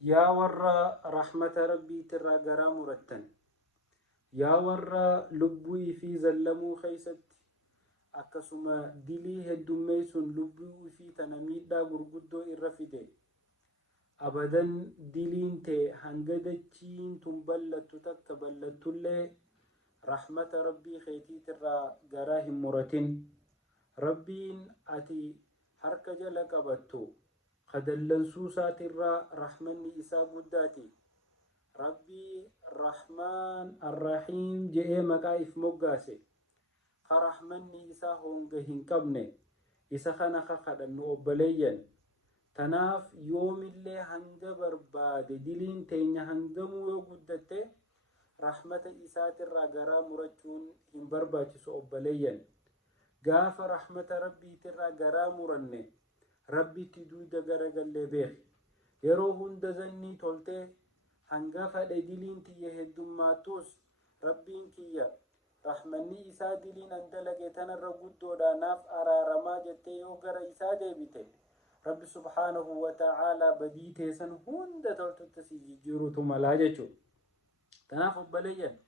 يا ورّا رحمة ربي ترى قرام رتن يا ورّا لبوي في زلمو خيست akkasuma dilii heddummeey sun lubbuu fi tana miidhaa gurguddoo irra fide abadan diliin tee hanga dachiin tun ballattu takka ballattullee rahmata rabbii keetiitirraa garaa hin muratin rabbiin ati harka jala qabattu kadallansuu isaatirraa rahmanni isaa guddaati rabbii rahmaan arrahiim je'ee maqaa if moggaase karahmanni isaa honga hin qabne isa kana kakadhannu obboleeyyan tanaaf yoomillee hanga barbaade diliin teenya hangamuu yoo guddatte rahmata isaatirraa garaa murachuun hin barbaachisu obboleeyyan gaafa rahmata rabbiitirraa garaa muranne rabbitti duuda garagallee beeki yeroo hunda zannii toltee hanga fadhe diliin tiyya heddummaattus rabbiin kiyya rahmanni isaa diliin andalage tanarra guddoodha naaf araaramaa jettee yoo gara isaa deebite rabbi subhaanahu wa ta'aalaa badii teessan hunda toltutti si jijjiirutu malaa jechuudha tanaaf obboleeyyan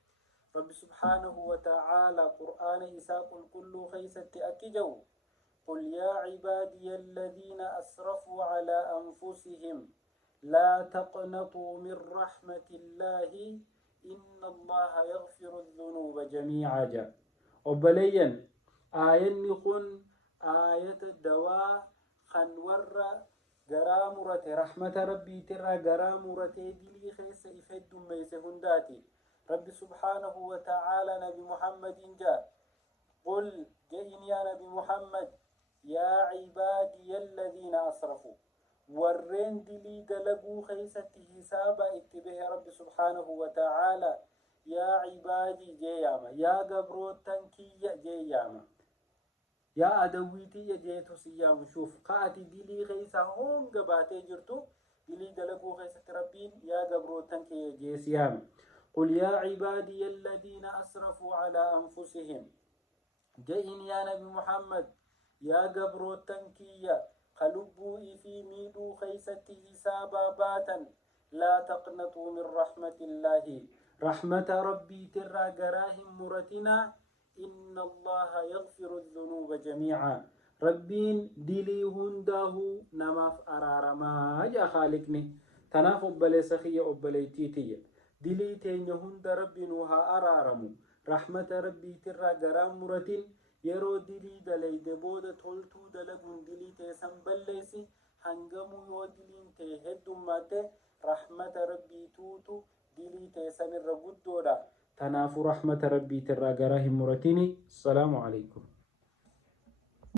rabbi subhaanahu wa ta'aalaa qur'aana isaa qulqulluu keeysatti akki jedhu قل يا عبادي الذين أسرفوا على أنفسهم لا تقنطوا من رحمة الله إن الله يغفر الذنوب جميعا جاء وبليا آية نقول آية الدواء خنور غرامرة رحمة ربي ترى غرامرة دلي خيس إفد ميس هنداتي رب سبحانه وتعالى نبي محمد جاء قل جئني يا نبي محمد يا عبادي الذين أسرفوا warreen dilii dalaguu keeysatti hisaaba itti bahe rabbi subhaanahu wa ta'aalaa yaa cibaadii jee yaama yaa gabrootan kiyya jee yaama yaa adawwii tiyya jeetu si yaamu shuuf ka ati dilii keeysa honga baatee jirtu dilii dalaguu keeysatti rabbiin yaa gabrootan kiyya jee si yaama قل يا عبادي الذين أسرفوا على أنفسهم جئن يا نبي محمد يا قبروتن كيا قلبوا في ميدو خيستي حسابا باتا لا تقنطوا من رحمة الله رحمة ربي ترى قراهم مرتنا إن الله يغفر الذنوب جميعا ربين دلي هنده نماف أرارما يا خالقني تناف أبلي سخي أبلي تيتي دلي تين هند ربي نوها أرارمو رحمة ربي ترى قرام مرتين yeroo dilii dalayde booda toltuu dalaguun dilii tee san balleessi hangamuu yoo diliin tee heddummaate rahmata rabbii tuutu dilii tee sanirra guddoodha tanaafu rahmata rabbiitirraa garaa hin muratini. Assalaamu alaykum.